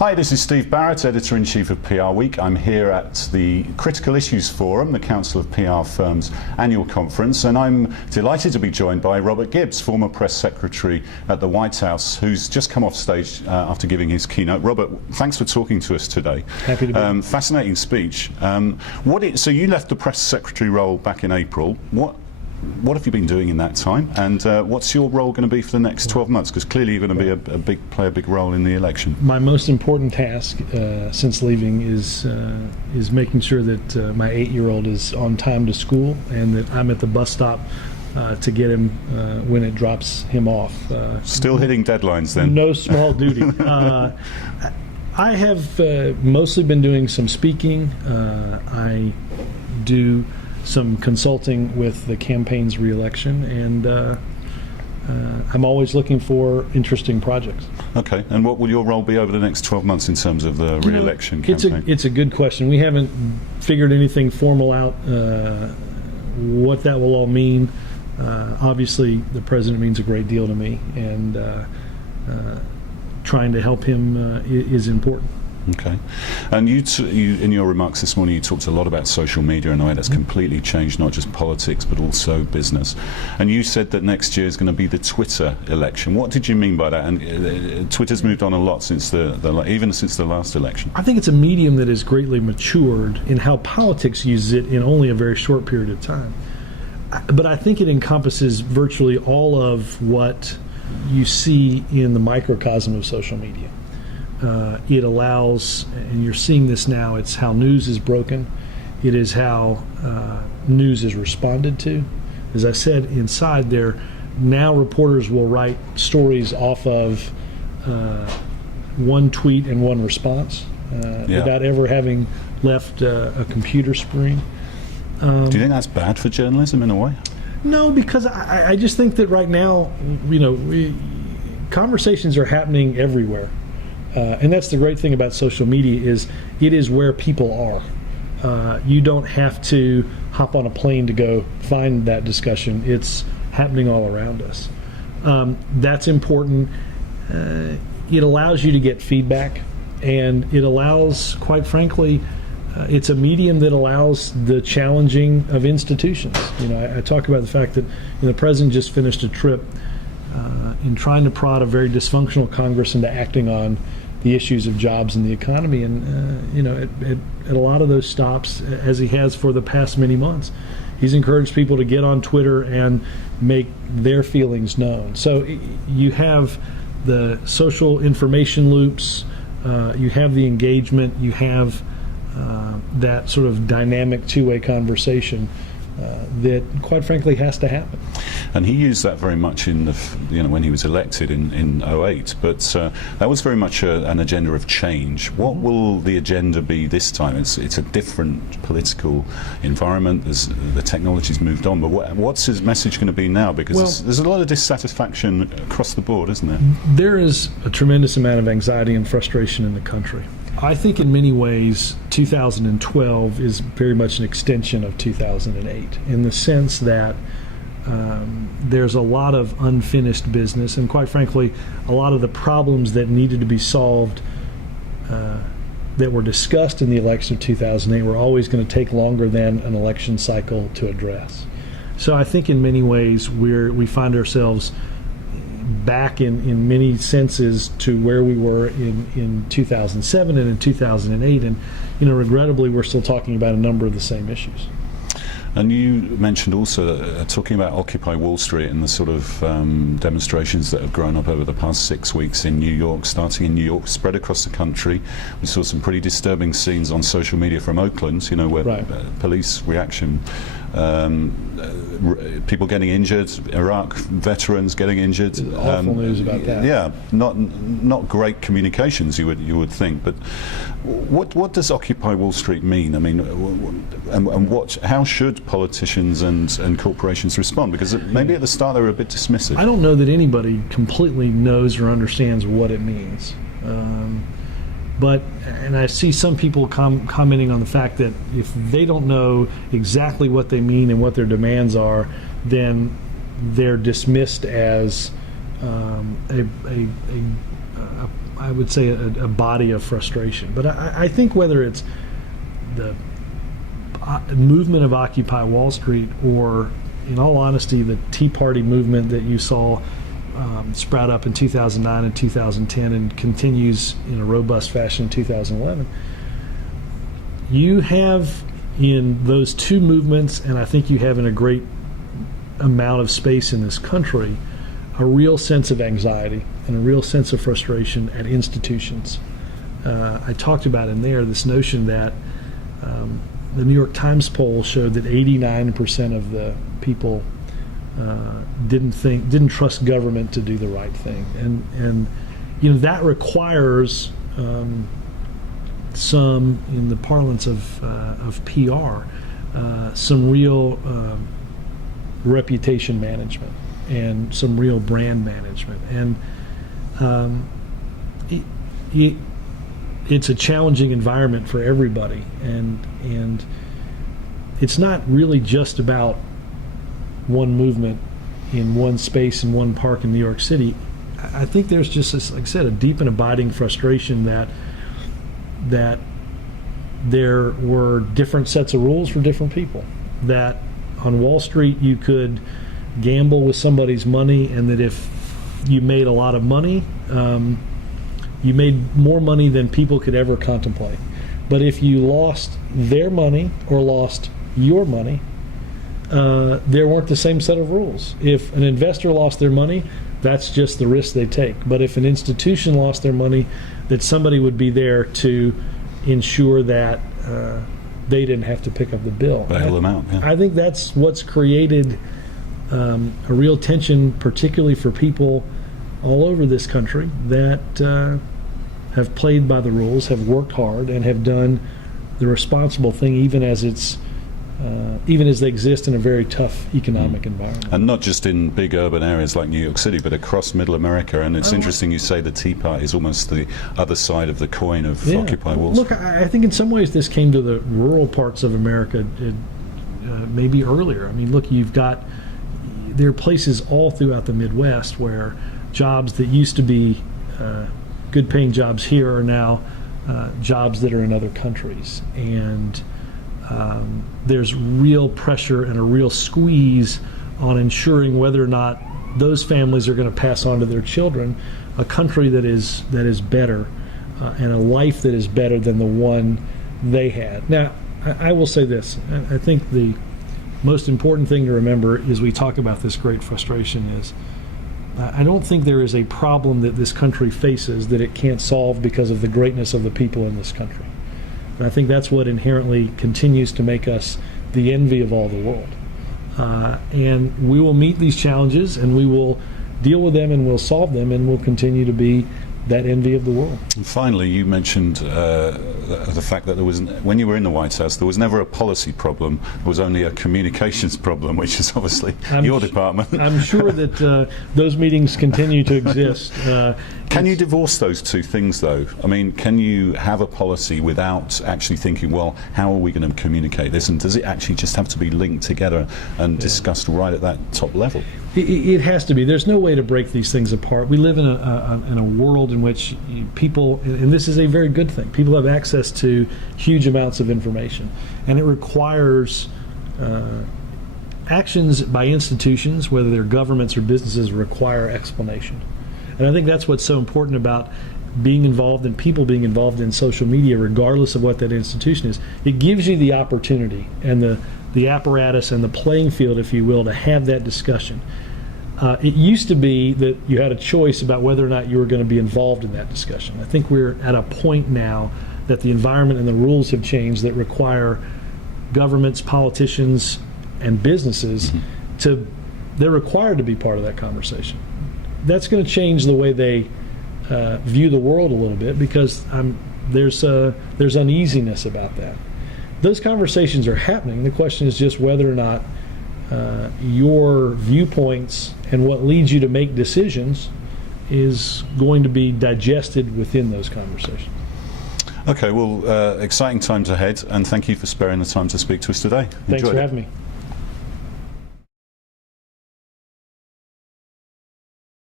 Hi, this is Steve Barrett, Editor-in-Chief of PR Week. I'm here at the Critical Issues Forum, the Council of PR Firms annual conference, and I'm delighted to be joined by Robert Gibbs, former press secretary at the White House, who's just come off stage after giving his keynote. Robert, thanks for talking to us today. Happy to be. Fascinating speech. So you left the press secretary role back in April. What have you been doing in that time, and what's your role going to be for the next 12 months? Because clearly you're going to be play a big role in the election. My most important task since leaving is making sure that my 8-year-old is on time to school, and that I'm at the bus stop to get him when it drops him off. Still hitting deadlines then? No small duty. I have mostly been doing some speaking. I do some consulting with the campaign's re-election, and I'm always looking for interesting projects. Okay, and what will your role be over the next 12 months in terms of the re-election campaign? It's a good question. We haven't figured anything formal out, what that will all mean. Obviously, the president means a great deal to me, and trying to help him is important. Okay, and you in your remarks this morning, you talked a lot about social media and the way that's completely changed not just politics but also business. And you said that next year is going to be the Twitter election. What did you mean by that? And Twitter's moved on a lot since even since the last election. I think it's a medium that has greatly matured in how politics uses it in only a very short period of time. But I think it encompasses virtually all of what you see in the microcosm of social media. It allows, and you're seeing this now, it's how news is broken. It is how news is responded to. As I said inside there, now reporters will write stories off of one tweet and one response without ever having left a computer screen. Do you think that's bad for journalism in a way? No, because I just think that right now, conversations are happening everywhere. And that's the great thing about social media, is it is where people are. You don't have to hop on a plane to go find that discussion. It's happening all around us. That's important. It allows you to get feedback, and it allows, quite frankly, it's a medium that allows the challenging of institutions. I talk about the fact that the president just finished a trip in trying to prod a very dysfunctional Congress into acting on the issues of jobs and the economy, and at a lot of those stops, as he has for the past many months, he's encouraged people to get on Twitter and make their feelings known. So you have the social information loops, you have the engagement, you have that sort of dynamic two-way conversation that, quite frankly, has to happen. And he used that very much in when he was elected in 08. But that was very much an agenda of change. What will the agenda be this time? It's a different political environment. The technology's moved on. But what's his message going to be now? Because there's a lot of dissatisfaction across the board, isn't there? There is a tremendous amount of anxiety and frustration in the country. I think in many ways 2012 is very much an extension of 2008, in the sense that there's a lot of unfinished business, and quite frankly, a lot of the problems that needed to be solved that were discussed in the election of 2008 were always going to take longer than an election cycle to address. So I think in many ways we find ourselves back in many senses to where we were in 2007 and in 2008, and regrettably we're still talking about a number of the same issues. And you mentioned also talking about Occupy Wall Street and the sort of demonstrations that have grown up over the past 6 weeks in New York, starting in New York, spread across the country. We saw some pretty disturbing scenes on social media from Oakland, where police reaction, people getting injured, Iraq veterans getting injured. Awful news about that. Yeah, not great communications, you would think. But what does Occupy Wall Street mean? I mean, and how should politicians and corporations respond? Because maybe at the start they were a bit dismissive. I don't know that anybody completely knows or understands what it means. And I see some people commenting on the fact that if they don't know exactly what they mean and what their demands are, then they're dismissed as a I would say, a body of frustration. But I think whether it's the movement of Occupy Wall Street or, in all honesty, the Tea Party movement that you saw sprout up in 2009 and 2010 and continues in a robust fashion in 2011, you have in those two movements, and I think you have in a great amount of space in this country, a real sense of anxiety and a real sense of frustration at institutions. I talked about in there this notion that the New York Times poll showed that 89% of the people didn't trust government to do the right thing, and that requires some, in the parlance of PR, some real reputation management and some real brand management, and it's a challenging environment for everybody, and it's not really just about one movement in one space in one park in New York City. I think there's just, like I said, a deep and abiding frustration that there were different sets of rules for different people. That on Wall Street you could gamble with somebody's money, and that if you made a lot of money, you made more money than people could ever contemplate. But if you lost their money or lost your money, there weren't the same set of rules. If an investor lost their money, that's just the risk they take. But if an institution lost their money, that somebody would be there to ensure that they didn't have to pick up the bill. Bail them out. Yeah. I think that's what's created a real tension, particularly for people all over this country that have played by the rules, have worked hard, and have done the responsible thing, even as they exist in a very tough economic environment. And not just in big urban areas like New York City, but across Middle America. And it's interesting you say the Tea Party is almost the other side of the coin of Occupy Wall Street. Look, I think in some ways this came to the rural parts of America maybe earlier. I mean, look, there are places all throughout the Midwest where jobs that used to be good-paying jobs here are now jobs that are in other countries. And there's real pressure and a real squeeze on ensuring whether or not those families are going to pass on to their children a country that is better and a life that is better than the one they had. Now, I will say this. I think the most important thing to remember as we talk about this great frustration is I don't think there is a problem that this country faces that it can't solve because of the greatness of the people in this country. And I think that's what inherently continues to make us the envy of all the world. And we will meet these challenges, and we will deal with them, and we'll solve them, and we'll continue to be that envy of the world. And finally, you mentioned the fact that when you were in the White House, there was never a policy problem. There was only a communications problem, which is obviously your department. I'm sure that those meetings continue to exist. Can you divorce those two things, though? I mean, can you have a policy without actually thinking, well, how are we going to communicate this? And does it actually just have to be linked together and discussed right at that top level? It has to be. There's no way to break these things apart. We live in a world in which people, and this is a very good thing, people have access to huge amounts of information. And it requires actions by institutions, whether they're governments or businesses, require explanation. And I think that's what's so important about being involved and people being involved in social media, regardless of what that institution is. It gives you the opportunity and the apparatus and the playing field, if you will, to have that discussion. It used to be that you had a choice about whether or not you were going to be involved in that discussion. I think we're at a point now that the environment and the rules have changed that require governments, politicians, and businesses they're required to be part of that conversation. That's going to change the way they view the world a little bit, because there's uneasiness about that. Those conversations are happening. The question is just whether or not your viewpoints and what leads you to make decisions is going to be digested within those conversations. Okay, well, exciting times ahead, and thank you for sparing the time to speak to us today. Thanks for having me.